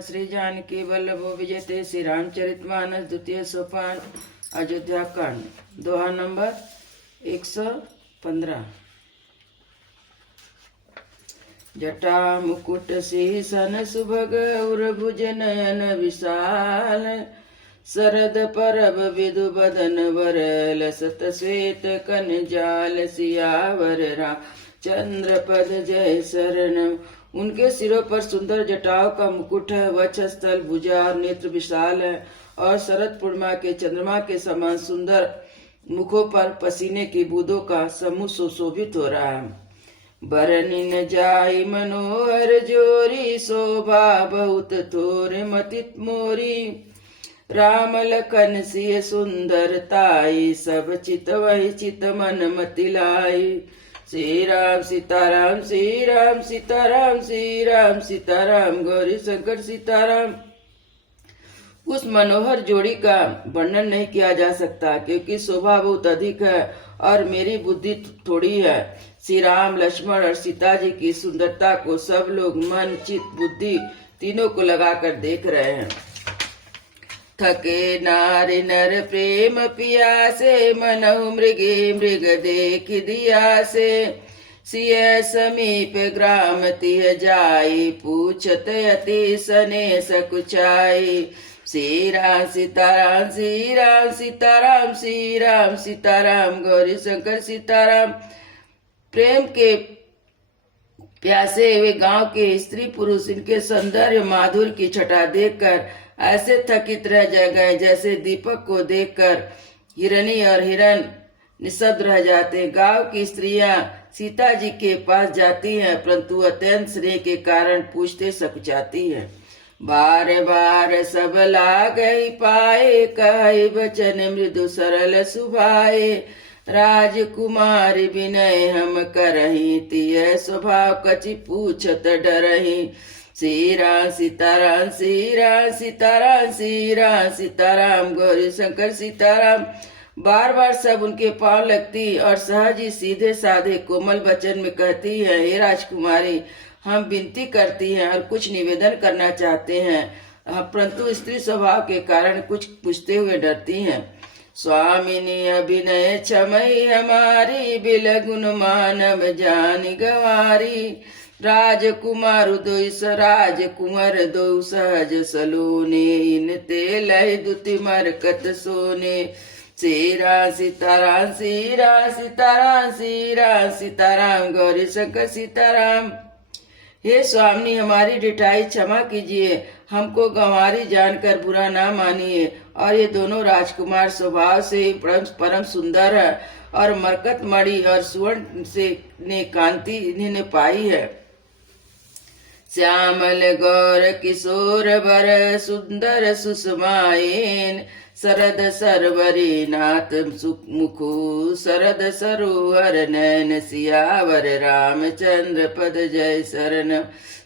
श्री जानकी वल्लभो विजयते श्री रामचरितमानस द्वितीय सोपान अयोध्या कांड दोहा नंबर 115। जटा मुकुट सन सुभग उर भुज नयन विशाल शरद परब विदु बदन वर लसत श्वेत कन जाल सियावर राम चंद्र पद जय शरण। उनके सिरों पर सुंदर जटाओं का मुकुट है, वक्षस्थल भुजा और नेत्र विशाल है और शरद पूर्णिमा के चंद्रमा के समान सुंदर मुखों पर पसीने की बूंदों का समूह सुशोभित हो रहा है। बरनी न जाई मनोहर जोरी शोभा बहुत थोर मतित मोरी राम लखन सिय सुंदर ताई सब चित वही चित मन मति लाई। श्री राम सीताराम श्री राम सीताराम श्री राम सीताराम गौरी शंकर सीताराम। उस मनोहर जोड़ी का वर्णन नहीं किया जा सकता क्योंकि शोभा बहुत अधिक है और मेरी बुद्धि थोड़ी है। श्री राम लक्ष्मण और सीता जी की सुंदरता को सब लोग मन चित्त बुद्धि तीनों को लगाकर देख रहे हैं। थके नारी नर प्रेम पियासे मनहु मृगे मृग देख दिया से सिय समीप ग्राम तिह जाई पूछत अति सने सकुचाई। श्री राम सीताराम श्री राम सीताराम श्री राम सीताराम गौरी शंकर सीताराम। प्रेम के प्यासे वे गांव के स्त्री पुरुष इनके सौंदर्य माधुर्य की छटा देखकर ऐसे थकित रह गए जैसे दीपक को देखकर हिरणी और हिरण निशब्द रह जाते। गांव की स्त्रियां सीता जी के पास जाती हैं परंतु अत्यंत स्नेह के कारण पूछते सकुचाती हैं। बार बार सब लाग ही पाए कहे बचन मृदु सरल सुभाए राजकुमारी विनय हम करही तिय स्वभाव कछि पूछत डरही। श्री राम सीताराम श्री राम सीताराम श्री राम सीताराम गौरी शंकर सीताराम। बार बार सब उनके पांव लगती और सहज ही सीधे साधे कोमल वचन में कहती है, हे राजकुमारी हम विनती करती हैं और कुछ निवेदन करना चाहते हैं परंतु स्त्री स्वभाव के कारण कुछ पूछते हुए डरती हैं। स्वामिनी अभिनय क्षमई हमारी बिलगुन मानव जान गवारी राजकुमार राजकुमार दो सहज सलोने इन ते लय दुति मरकत सोने। श्री राम सीताराम श्री राम सीताराम श्री राम सीताराम गौरी शंकर सीताराम। हे स्वामी हमारी डिठाई क्षमा कीजिए, हमको गंवारी जानकर बुरा ना मानिए और ये दोनों राजकुमार स्वभाव से परम सुंदर है और मरकत मणि और सुवर्ण से ने कांति इन्हें पाई है। श्यामल गौर किशोर वर सुंदर सुषमायेन शरद सरवरी नाथ मुखु शरद सरोवर नयन सियावर रामचंद्र पद जय शरण।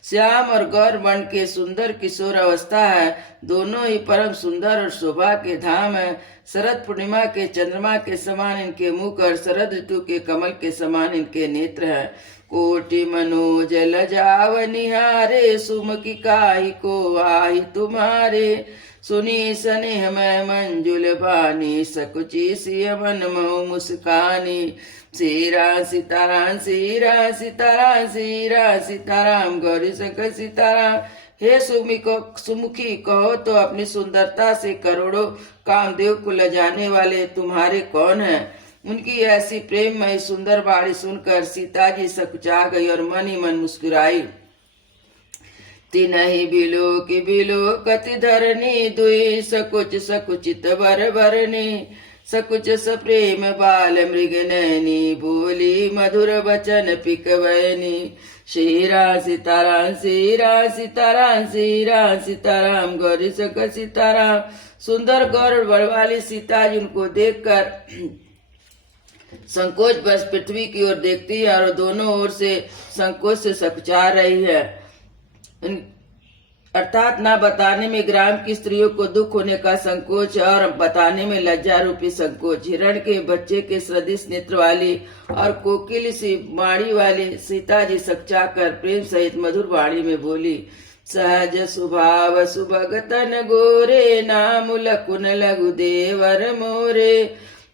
श्याम और गौर वर्ण के सुंदर किशोर अवस्था है, दोनों ही परम सुंदर और शोभा के धाम है। शरद पूर्णिमा के चंद्रमा के समान इनके मुख और शरद ऋतु के कमल के समान इनके नेत्र हैं। कोटि मनोज लजाव निहारे सुमुखी काहि को आहि तुम्हारे सुनी स्नेह मैं मंजुल बानी सकुची सिय मन मऊ मुस्कानी। श्री राम सीताराम श्री राम सीताराम श्री राम सीताराम गौरी शंकर सीताराम। हे सुमुखी कहो तो अपनी सुंदरता से करोड़ों कामदेव को लजाने वाले तुम्हारे कौन हैं। उनकी ऐसी प्रेममय सुंदर बाणी सुनकर सीता जी सकुचा गई और मन ही मन मुस्कुराई। तिनहि बिलो कति धरनी दुई सकुच सकुचित वर बरनी सकुच सप्रेम बाल मृग नैनी बोली मधुर वचन पिकवैनी। श्री राम सीताराम श्री राम सीताराम श्री राम सीताराम गौरी शंकर सीताराम। सुंदर गौर वाली सीता जी उनको देखकर संकोच बस पृथ्वी की ओर देखती है और दोनों ओर से संकोच से सकुचा रही है। अर्थात ना बताने में ग्राम की स्त्रियों को दुख होने का संकोच और बताने में लज्जा रूपी संकोच। हिरण के बच्चे के सदृश नेत्र वाली और कोकिल सी वाणी वाली सीता जी सकुचा कर प्रेम सहित मधुर वाणी में बोली, सहज स्वभाव सुभगतन गोरे, नाम लकुन लघु देवर मोरे।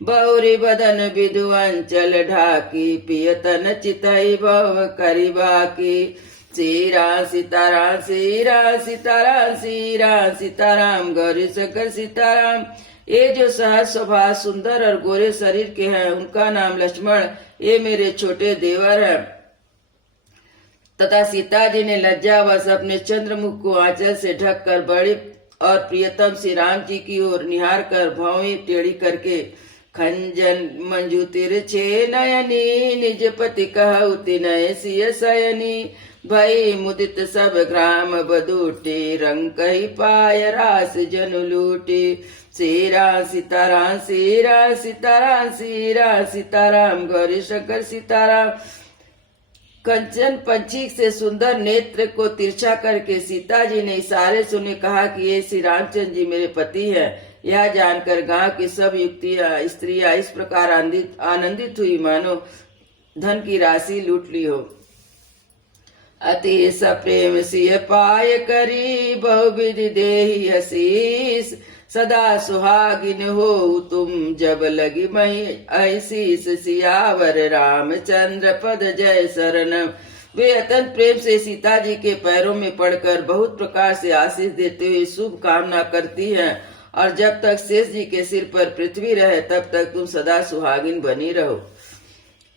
बौरी बदन बिधु अंचल ढाकी, पियतन चितई भव करि बाकी। सीरा सीताराम सीरा सीताराम सीरा सीताराम गौरी शंकर सीताराम। ये जो सहज स्वभाव सुंदर और गोरे शरीर के हैं, उनका नाम लक्ष्मण, ये मेरे छोटे देवर हैं। तथा सीता जी ने लज्जावश अपने चंद्रमुख को आंचल से ढककर बड़ी और प्रियतम श्री राम जी की ओर निहार कर भौं टेढ़ी करके, खंजन मंजू तिरछे नयनी, निज पति कहु तिनय सिय सयनी। भई मुदित सब ग्राम बदूटे, रंग कही पाय रास जनु लूटे। सीरा सीताराम सीरा सीताराम सीरा सीताराम गौरी शंकर सीताराम। कंचन पंछी से सुंदर नेत्र को तिरछा करके सीता जी ने इशारे सुने कहा कि ये श्री रामचंद्र जी मेरे पति हैं। यह जानकर गांव की सब युक्तियां स्त्रियां इस प्रकार आनंदित हुई मानो धन की राशि लूट ली हो। अति सप्रेम सिय पाय करी, बहुविधि देहि आशीष। सदा सुहागिन हो तुम, जब लगी मही ऐसीस। सियावर रामचंद्र पद जय शरणम। वे अत्यंत प्रेम से सीता जी के पैरों में पड़कर बहुत प्रकार से आशीष देते हुए शुभ कामना करती हैं, और जब तक शेष जी के सिर पर पृथ्वी रहे तब तक तुम सदा सुहागिन बनी रहो।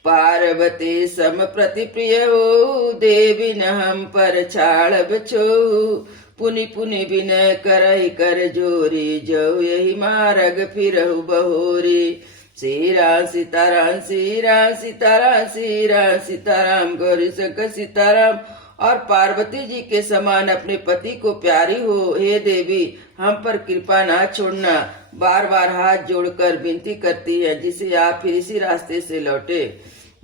पार्वती सम प्रति प्रिय हो, देवी न हम पर छाड़ बछो। पुनि पुनि विनय करहि कर जोरी, जो यही मार्ग फिरहु बहोरी। सीरा सीताराम सीरा सीताराम सीरा सीताराम गौरी शंकर सीताराम। और पार्वती जी के समान अपने पति को प्यारी हो, हे देवी हम पर कृपा ना छोड़ना। बार बार हाथ जोड़कर विनती करती है, जिसे आप फिर इसी रास्ते से लौटे।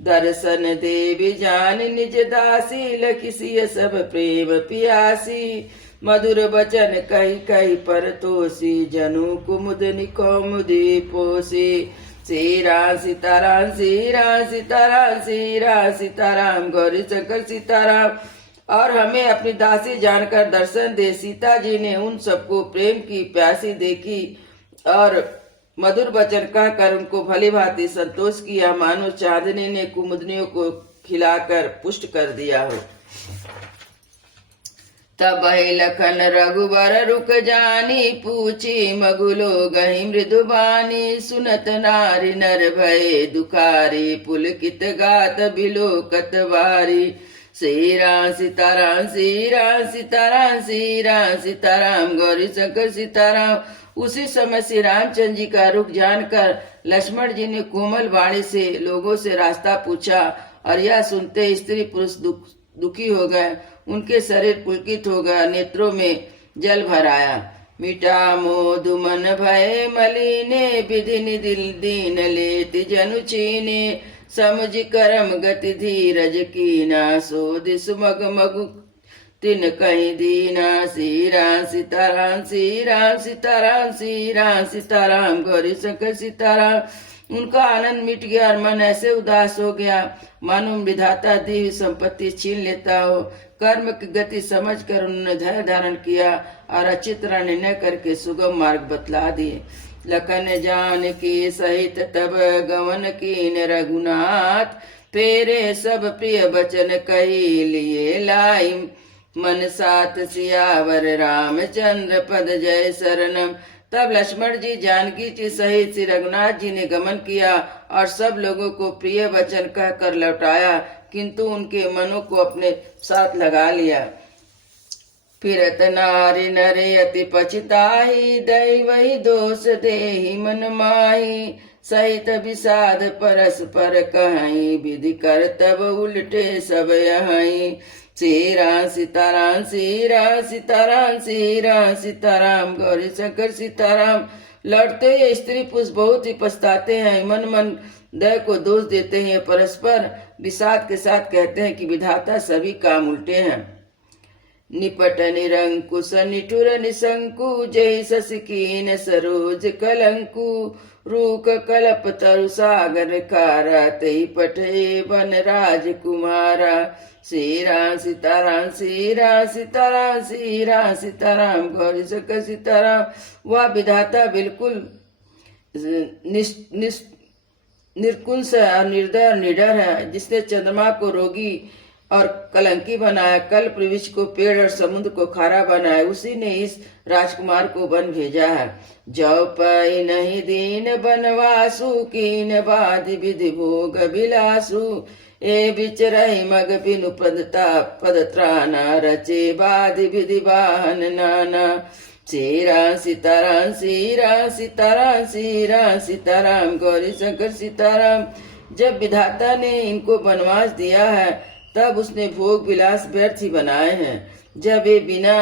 दर्शन देवी जान निज दासी, लखिसिय सब प्रेम पियासी। मधुर बचन कही कही पर तोसी, जनु कुमुदनि कौमुदी पोसी। सीरा सीताराम सीरा सीताराम सीरा सीताराम गौरी शंकर सीताराम। और हमें अपनी दासी जानकर दर्शन दे। सीता जी ने उन सबको प्रेम की प्यासी देखी और मधुर वचन कहकर उनको भली भांति संतोष किया, मानो चांदनी ने कुमुदनियों को खिलाकर पुष्ट कर दिया हो। तब लखन रघुबर रुक जानी, पूछी मगुलो गही मृदुबानी। सुनत नारी नर भय दुखारी, पुलकित गात बिलोकत बारी। सीरा सीताराम सीरा सीताराम सीरा सीताराम गौरी शंकर सीताराम। उसी समय श्री रामचंद्र जी का रुख जानकर लक्ष्मण जी ने कोमल वाणी से लोगों से रास्ता पूछा, और यह सुनते स्त्री पुरुष दुखी हो गए। उनके शरीर पुलकित हो गया, नेत्रों में जल भर आया। मिटा मोदु मन भय मलिने, विधि दिल दीन लेति जनु चीने। समुझ करम गति धीरज कीना, सोधि सुमग मगु तिन कहीं दीना। सीरा सीताराम सीरा सीताराम सीरा सीताराम गौरी शंकर सीताराम। उनका आनंद मिट गया और मन ऐसे उदास हो गया मानो विधाता दी हुई संपत्ति छीन लेता हो। कर्म की गति समझकर उन्होंने धैर्य धारण किया और अच्छी तरह निर्णय करके सुगम मार्ग बतला दिए। लखन जान की सहित तब गवन कीन रघुनाथ, फेरे सब प्रिय बचन कही लिए लाई। मन साथ सियावर रामचंद्र पद जय शरणम। तब लक्ष्मण जी जानकी जी सहित श्री रघुनाथ जी ने गमन किया और सब लोगों को प्रिय वचन कहकर लौटाया, किंतु उनके मनों को अपने साथ लगा लिया। फिरत नारी नरे अति पछताही, दैवही दोष देहि मन माही। सहित विषाद परस्पर कहीं, विधि कर तब उल्टे सब यहीं। सीरा सीताराम सीरा सीताराम सीरा सीताराम गौरी शंकर सीताराम। लौटते हुए स्त्री पुरुष बहुत ही पछताते हैं, मन मन दय को दोष देते हैं, परस्पर विषाद के साथ कहते हैं कि विधाता सभी काम उल्टे हैं। निपट निरंकुश निठुर निशंकु जय शशिकीन सरोज कलंकु रूक कल्प तरु सागर कारा तई पठे वन राजकुमारा। श्री राम सीताराम श्री राम सीताराम श्री राम सीताराम गौरी शंकर सीताराम। वह विधाता बिल्कुल निर्कुंस और निर्दय और निडर है, जिसने चंद्रमा को रोगी और कलंकी बनाया, कल्प वृक्ष को पेड़ और समुद्र को खारा बनाया, उसी ने इस राजकुमार को वन भेजा है। जौ पै नहीं दीन बनवासु कीन बाधि विधि भोग बिलासु ए बिच रही मग बिनु पद त्राना रचे बाधि विधि वाहन नाना। श्री राम सीताराम श्री राम सीताराम श्री राम सीताराम गौरी शंकर सीताराम। जब विधाता ने इनको वनवास दिया है तब उसने भोग विलास व्यर्थ ही बनाए हैं। जब वे बिना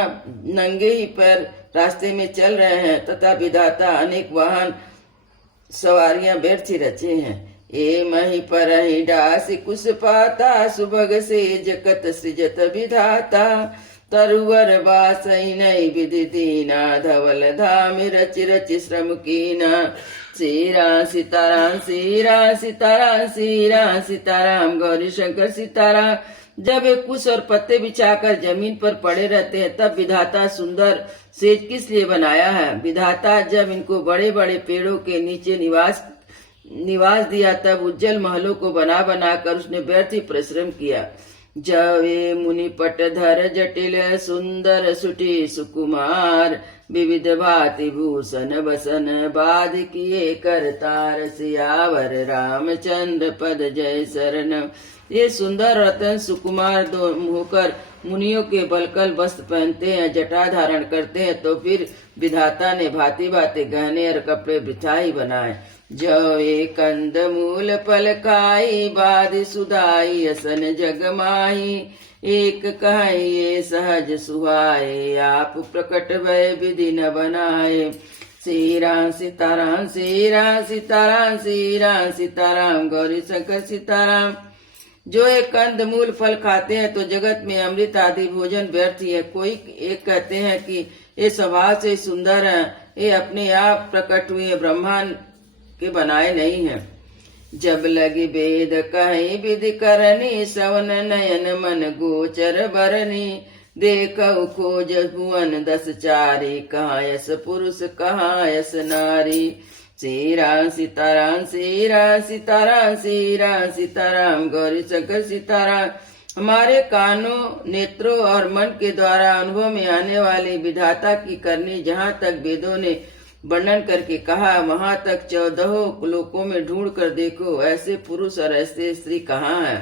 नंगे ही पैर रास्ते में चल रहे हैं तथा विधाता अनेक वाहन सवारियां व्यर्थ ही रचे हैं। ए मही पर ही डास कुश पाता सुभग से जगत सृजत विधाता तरुवर बासई नई विधि दीना धवल धाम रच रच श्रम कीना। श्री राम सीताराम श्री राम सीताराम श्री राम सीताराम गौरी शंकर सीताराम। जब ये कुश और पत्ते बिछाकर जमीन पर पड़े रहते हैं तब विधाता सुंदर सेज किस लिए बनाया है। विधाता जब इनको बड़े बड़े पेड़ों के नीचे निवास दिया तब उज्जवल महलों को बना बनाकर उसने व्यर्थ ही परिश्रम किया। जवे मुनि पटधर जटिल सुंदर सुटी सुकुमार विविध भांति भूषण बसन बाध किए करतार सियावर रामचंद्र पद जय शरण। ये सुंदर रतन सुकुमार दो होकर मुनियों के बलकल वस्त्र पहनते हैं, जटा धारण करते हैं, तो फिर विधाता ने भांति भांति गहने और कपड़े बिछाई बनाए। जो ये कंद मूल फल खाई बाधि सुधाई असन जगमाही एक कहाई ये सहज सुहाए आप प्रकट भय विधि न बनाए। श्री राम सीताराम श्री राम सीताराम श्री राम सीताराम गौरी शंकर सीताराम। जो एक कंद मूल फल खाते हैं तो जगत में अमृत आदि भोजन व्यर्थ ही है। कोई एक कहते हैं कि ये स्वभाव से सुंदर है, ये अपने आप प्रकट हुए ब्रह्मांड के बनाए नहीं है। जब लगी वेद कहीं विधि करनी सवन नयन मन गोचर बरनी देखो खोज भुवन दस चारी कहाँ यस पुरुष कहाँ यस नारी। श्री राम सीताराम श्री राम सीताराम श्री राम सीताराम गौरी शंकर सीताराम। हमारे कानों नेत्रों और मन के द्वारा अनुभव में आने वाली विधाता की करनी जहाँ तक वेदों ने वर्णन करके कहा वहां तक 14 लोकों में ढूंढ कर देखो ऐसे पुरुष और ऐसे स्त्री कहाँ है।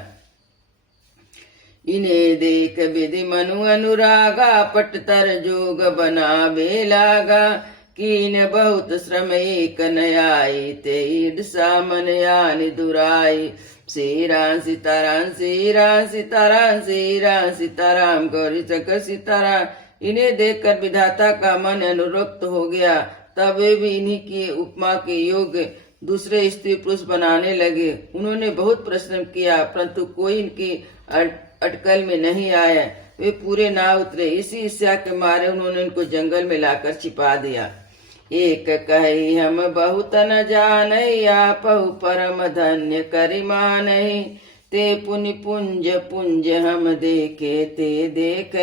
इन्हें देख विधि मनु अनुरागा पटतर जोग बनावे लागा कीन बहुत श्रम एक नयाई ते सामन यानि दुराई। श्री राम सीताराम श्री राम सीताराम श्री राम सीताराम गौरी शंकर सीताराम। इन्हें देखकर विधाता का मन अनुरक्त हो गया, तब वे भी इन्हीं की उपमा के योग्य दूसरे स्त्री पुरुष बनाने लगे। उन्होंने बहुत परिश्रम किया परंतु कोई इनकी अटकल में नहीं आया। वे पूरे ना उतरे। इसी ईर्ष्या के मारे उन्होंने इनको जंगल में लाकर छिपा दिया। एक कही हम बहुत न जानई आपहु परम धन्य करिमान ते पुनि पुंज पुंज हम देखे ते देख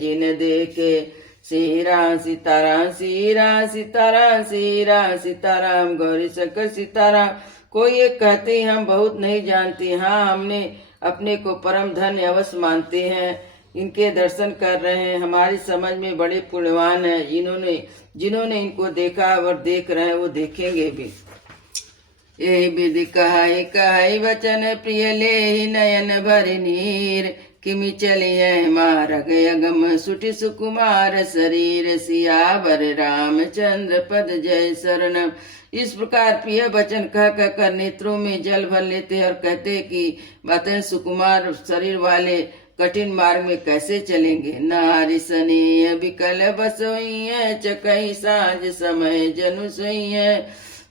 जिन देखे। श्री राम सीताराम श्री राम सीताराम श्री राम सीताराम गौरी शंकर सीताराम। कोई एक कहते हम बहुत नहीं जानते, हाँ हमने अपने को परम धन्य अवश्य मानते हैं। इनके दर्शन कर रहे हैं, हमारी समझ में बड़े पुण्यवान हैं। जिन्होंने इनको देखा और देख रहे हैं वो देखेंगे भी। यही विधि कहाई वचन प्रिय ले ही नयन भरि नीर किमि चलिए मारग अगम सुटि सुकुमार शरीर सियावर रामचंद्र पद जय शरणम। इस प्रकार प्रिय वचन कह कर नेत्रों में जल भर लेते हैं और कहते कि बातें सुकुमार शरीर वाले कठिन मार्ग में कैसे चलेंगे। नारी सनेय विकल बसोई है चकई साँझ समय जनु सोई है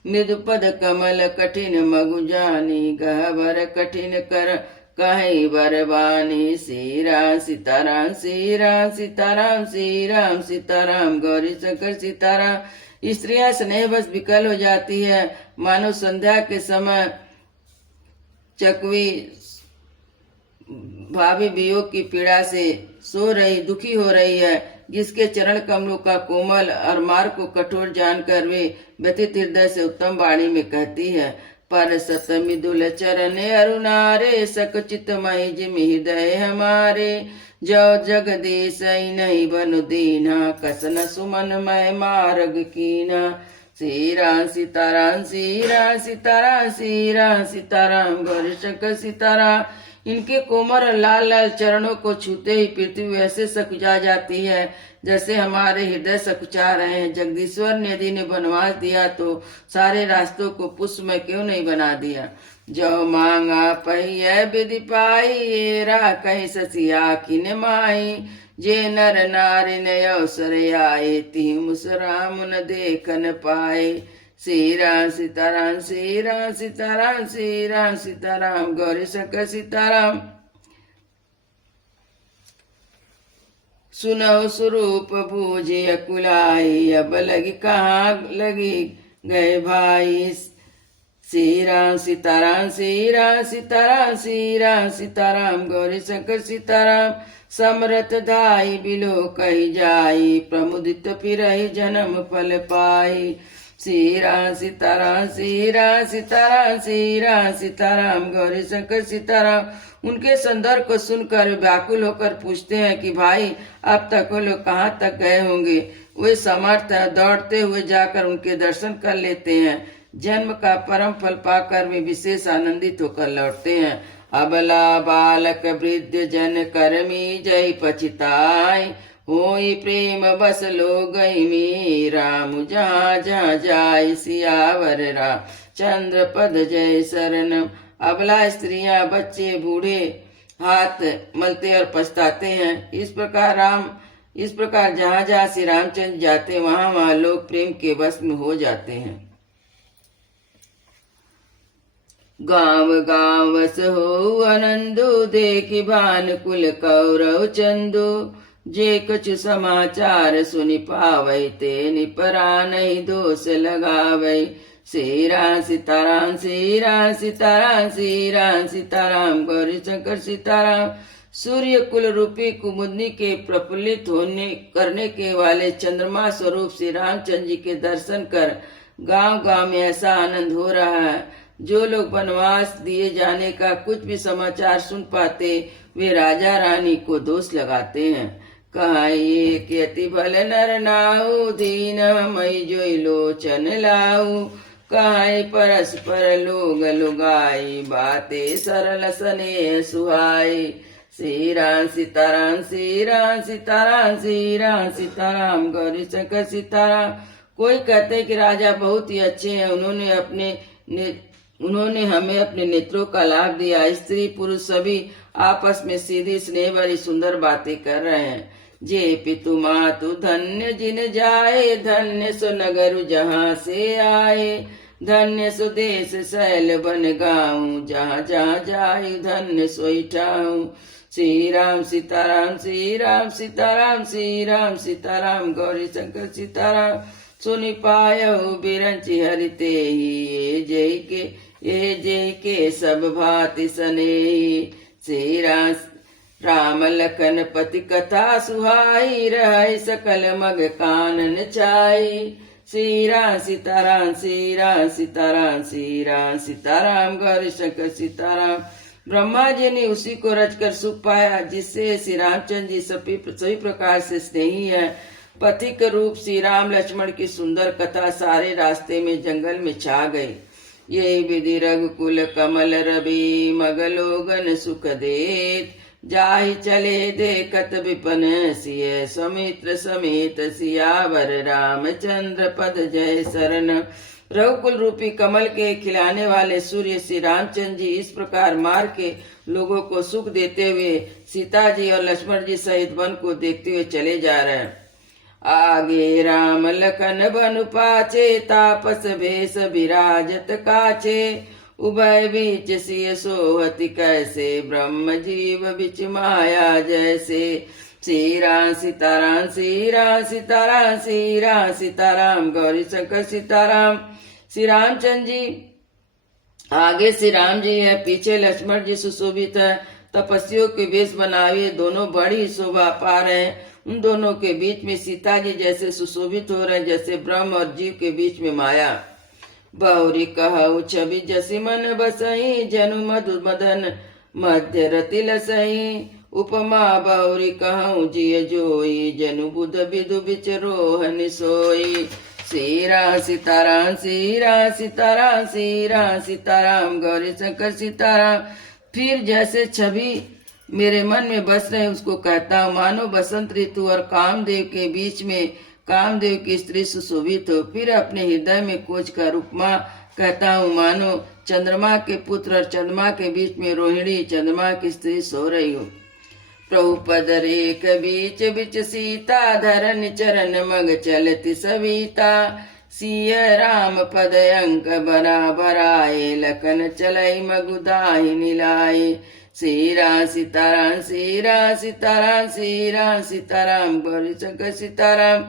मृदु पद कमल कठिन मगु जानी गहबर कठिन कर कहीं बरबानी। श्री राम सीताराम श्री राम सीताराम श्री राम सीताराम गौरी शंकर सीताराम। स्त्रियां स्नेहवश विकल हो जाती है, मानो संध्या के समय चकवी भाभी वियोग की पीड़ा से सो रही दुखी हो रही है, जिसके चरण कमलों का कोमल और मार्ग को कठोर जानकर वे व्यथित हृदय से उत्तम वाणी में कहती है। पर सत मिदुल चरण अरुणारे सकचित मही जिम हृदय हमारे। जो जगदीश नहीं बनु दीना कसन सुमन मय मार्ग कीना। श्री राम सीताराम श्री राम सीताराम श्री राम सीताराम गौरी शंकर सीताराम। इनके कोमल और लाल लाल चरणों को छूते ही पृथ्वी ऐसे सकुचा जाती है जैसे हमारे हृदय सकुचा रहे हैं। जगदीश्वर ने यदि ने वनवास दिया तो सारे रास्तों को पुष्पमय क्यों नहीं बना दिया। जो मांगा पहिए विधि पाई, ये रा कहीं ससिया किन माई। जे नर नारी ने अवसर आए, ती मुसराम न देखन पाए। श्री राम सीताराम श्री राम सीताराम श्री राम सीताराम गौरी शंकर सीताराम। सुनो स्वरूप बूझे अकुलाई, अब लगी कहाँ लगी गए भाई। श्री राम सीताराम श्री राम सीताराम श्री राम सीताराम गौरी शंकर सीताराम। समरथ धाई बिलो कही जाई, प्रमुदित फिरहि जन्म फल पाई। श्री राम सीताराम श्री राम सीताराम श्री राम सीताराम गौरी शंकर सीताराम। उनके संदर्भ को सुनकर व्याकुल होकर पूछते हैं कि भाई अब तक वो लोग कहाँ तक गए होंगे। वे समर्थ है, दौड़ते हुए जाकर उनके दर्शन कर लेते हैं। जन्म का परम फल पाकर वे विशेष आनंदित होकर लौटते हैं। अबला बालक वृद्ध जन कर्मी जय पछिताई, होई प्रेम बस लो गई मी। राम जहाँ जहाँ जाय सियावर राम चंद्र पद जय शरणम। अबला स्त्रियां बच्चे बूढ़े हाथ मलते और पछताते हैं। इस प्रकार जहाँ जहाँ श्री रामचंद्र जाते वहाँ वहाँ लोग प्रेम के वश में हो जाते हैं। गाँव गाँव वस हो आनंदो, देखि भानुकुल कौरव चंदो। जे कछु समाचार सुनि पावै, ते निपरा नहीं दोष लगावै। श्री राम सीताराम श्री राम सीताराम श्री राम सीताराम गौरी शंकर सीताराम। सूर्य कुल रूपी कुमुदनी के प्रफुल्लित होने करने के वाले चंद्रमा स्वरूप श्री रामचंद्र जी के दर्शन कर गांव गांव में ऐसा आनंद हो रहा है। जो लोग वनवास दिए जाने का कुछ भी समाचार सुन पाते वे राजा रानी को दोष लगाते हैं। कहा ये कि अति भल नर नाऊ, दीन मई जोई लोचन लाऊ। कहा परस्पर लोग लुगाई, बातें सरल सने सुहाई। श्री राम सीताराम श्री राम सीताराम श्री राम सीताराम गौरी शंकर सीताराम। कोई कहते कि राजा बहुत ही अच्छे हैं, उन्होंने हमें अपने नेत्रों का लाभ दिया। स्त्री पुरुष सभी आपस में सीधी स्नेह भरी सुंदर बातें कर रहे हैं। जे पितु मातु धन्य जिन जाए, धन्य सो नगर जहाँ से आए। धन्य सो देश शैल बन गाँव, जहाँ जहाँ जाए धन्य सोई ठाऊं। श्री राम सीताराम श्री राम सीताराम श्री राम सीताराम गौरी शंकर सीताराम। सुनि पायहु बिरंचि हरिते ही, ये जय के सब भांति सनेही। श्री राम लखन पति कथा सुहाई, रहाई सकल मग कानन चाई। श्री राम सीताराम श्री राम सीताराम श्री राम सीताराम गौरी शंकर सीताराम। ब्रह्मा जी ने उसी को रचकर सुख पाया जिससे श्री रामचंद्र जी सभी प्रकार से स्नेही है। पथिक रूप श्री राम लक्ष्मण की सुंदर कथा सारे रास्ते में जंगल में छा गई। ये विधि रघुकुल कमल रवि, मगलोगन सुख देत। जाहि चले देखत विपन, सिय समित्र समेत सियावर रामचंद्र पद जय शरण। रघुकुल रूपी कमल के खिलाने वाले सूर्य श्री रामचंद्र जी इस प्रकार मार के लोगों को सुख देते हुए सीता जी और लक्ष्मण जी सहित वन को देखते हुए चले जा रहे हैं। आगे राम लखन बनु पाचे, तापस भेष विराजत काचे। उभय बीच सिय सोहति कैसे, ब्रह्म जीव बिच माया जैसे। श्री राम सीताराम, श्री राम सीताराम, श्री राम सीताराम, गौरी शंकर सीताराम। श्री रामचंद्र जी आगे श्री राम जी है, पीछे लक्ष्मण जी सुशोभित है। तपस्वियों के वेश बनाए दोनों बड़ी शोभा पा रहे हैं। उन दोनों के बीच में सीता जी जैसे सुशोभित हो रहे हैं, जैसे ब्रह्म और जीव के बीच में माया। बहुरी कहु छवि जसी मन बसई, जनु मधु मदन मध्य रति लसई। उपमा बहुरी कहूँ जिय जोई, जनु बुध विदु बिचरोहन सोई। श्री राम सीताराम, श्री राम सीताराम, श्री राम सीताराम, गौरी शंकर सीताराम। फिर जैसे छवि मेरे मन में बस रहे उसको कहता हूँ, मानो बसंत ऋतु और कामदेव के बीच में कामदेव की स्त्री सुशोभित हो। फिर अपने हृदय में खोज कर उपमा कहता हूँ, मानो चंद्रमा के पुत्र और चंद्रमा के बीच में रोहिणी चंद्रमा की स्त्री सो रही हो। प्रभु पद रेख बीच बिच सीता, धरन चरण मग चलती सविता। सिय राम पद अंक बराबराए, लखन चलई मगुदाहि नीलाए। श्री राम सीताराम, श्री राम सीताराम, श्री राम सीताराम, गौरी शंकर सीताराम।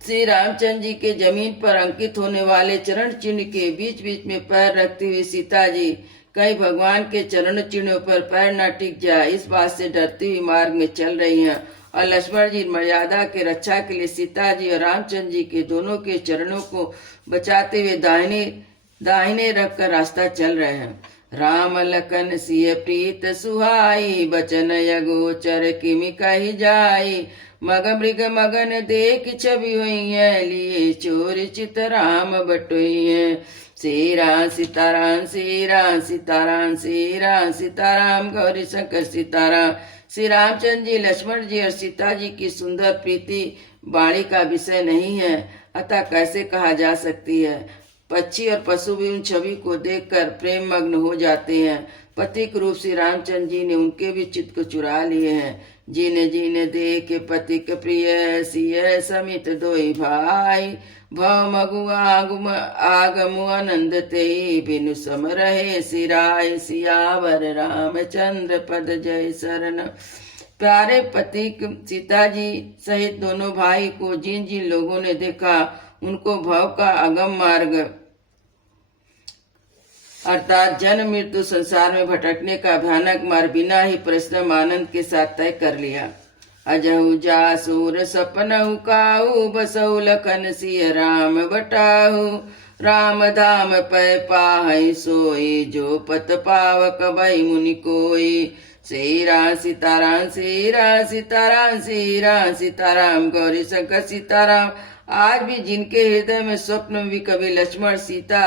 श्री रामचंद्र जी के जमीन पर अंकित होने वाले चरण चिन्ह के बीच बीच में पैर रखते हुए सीता जी कहीं भगवान के चरण चिन्हों पर पैर न टिक जाए इस बात से डरती हुई मार्ग में चल रही हैं। और लक्ष्मण जी मर्यादा के रक्षा के लिए सीता जी और रामचंद्र जी के दोनों के चरणों को बचाते हुए दाहिने रख कर रास्ता चल रहे हैं। राम लखन सिय प्रीत सुहाई, बचन यगोचर किमि कहि जाई। मग मृग मगन देख छवि हुई है, लिए चोर चित राम बटोई है। श्री राम सीताराम, श्री राम सीताराम, श्री राम सीताराम, गौरी शंकर सीताराम। श्री रामचंद्र जी, लक्ष्मण जी और सीता जी की सुंदर प्रीति वाणी का विषय नहीं है, अतः कैसे कहा जा सकती है। पक्षी और पशु भी उन छवि को देखकर प्रेम मग्न हो जाते हैं। पथिक रूप श्री रामचंद्र जी ने उनके भी चित्त को चुरा लिए हैं। जीने जीने देख पथिक प्रिय, सिय समित दोई भाई। भव मगु आगमु आनंद ते, बिनु सम रहे सिराय। सियावर रामचंद्र पद जय शरण। प्यारे पथिक सीता जी सहित दोनों भाई को जिन जिन लोगों ने देखा उनको भव का अगम मार्ग अर्थात जन्म मृत्यु संसार में भटकने का भयानक मार्ग बिना ही परिश्रम आनंद के साथ तय कर लिया। अजहु जासूर सपनहु काहू, बसहु लखन सिय राम बटाहू। राम धाम पै पाहै सोई, जो पत पावक भई मुनि कोई। श्री राम सीताराम, श्री राम सीताराम, श्री राम सीताराम, गौरी शंकर सीताराम। आज भी जिनके हृदय में स्वप्न में भी कभी लक्ष्मण सीता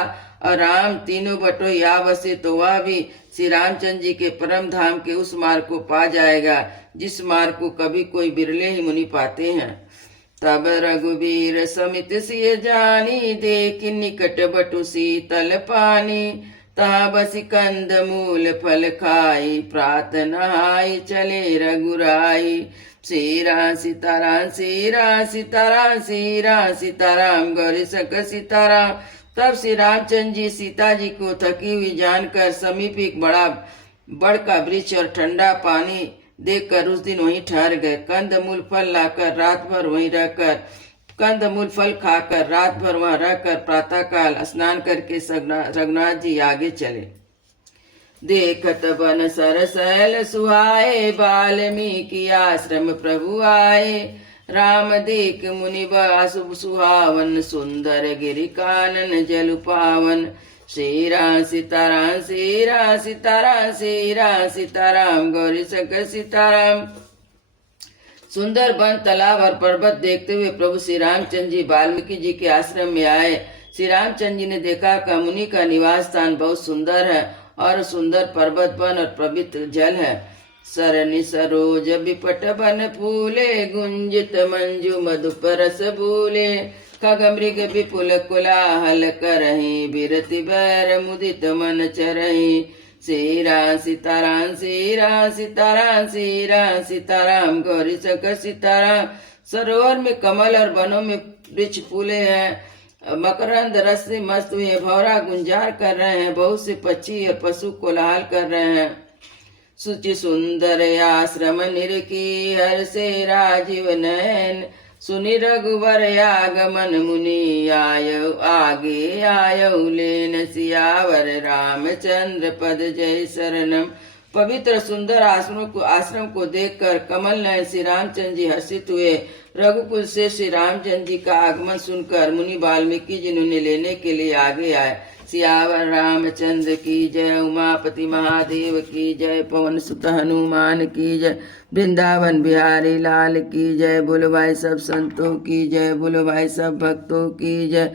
और राम तीनों बटोही आ बसे तो वह भी श्री रामचंद्र जी के परम धाम के उस मार्ग को पा जाएगा जिस मार्ग को कभी कोई बिरले ही मुनि पाते हैं। तब रघुबीर समित सिय जानी, देख निकट बटु शीतल पानी। तहाँ बसी कंद मूल फल खाई, प्रात नहाई चले रघुराई। श्री राम सीताराम, श्री राम सीताराम, श्री राम सीताराम, गौरी शंकर सीताराम। तब श्री रामचंद्र जी सीता जी को थकी हुई जानकर समीप एक बड़ का वृक्ष और ठंडा पानी देखकर उस दिन वहीं ठहर गए। कंद मूल फल लाकर रात भर वहीं रहकर कंद मूल फल खाकर रात भर वहां रहकर प्रातःकाल स्नान करके रघुनाथ जी आगे चले। देखत बन सरसैल सुहाए, वाल्मीकि आश्रम प्रभु आए। राम देख मुनि बासु सुहावन, सुंदर गिरि कानन जलु पावन। श्री राम सीताराम, श्री राम सीताराम, श्री राम सीताराम, गौरी शंकर सीताराम। सुंदर वन तालाब और पर्वत देखते हुए प्रभु श्री रामचंद्र जी वाल्मीकि जी के आश्रम में आए। श्री रामचंद्र जी ने देखा कि मुनि का निवास स्थान बहुत सुंदर है और सुंदर पर्वत वन और पवित्र जल है। सरनि सरोज बिपट बन फूले, गुंजित मंजु मधुप रस भूले। खग मृग विपुल कोलाहल करहि, बिरति बैर मुदित मन चरहि। श्री राम सीताराम, श्री राम सीताराम, श्री राम सीताराम, गौरी शंकर सीताराम। सरोवर में कमल और वनों में वृक्ष फूले हैं। मकरंद रस से मस्त हुए, भौरा गुंजार कर रहे हैं, बहुत से पक्षी और पशु कोलाहल कर रहे हैं। सुचि सुंदर आश्रम निरकी, हर से राजीव नयन, सुनि रघुवर आगमन, मुनि आयौ आगे आयौ लेन, सियावर रामचंद्र पद जय शरणम। पवित्र सुंदर आश्रम को देखकर कमल नयन श्री रामचंद्र जी हर्षित हुए। रघुकुल से श्री रामचंद्र जी का आगमन सुनकर मुनि वाल्मीकि जी उन्हें लेने के लिए आगे आए। सियावर रामचंद्र की जय, उमापति महादेव की जय, पवन सुत हनुमान की जय, वृंदावन बिहारी लाल की जय। बोलो भाई सब संतों की जय, बोलो भाई सब भक्तों की जय।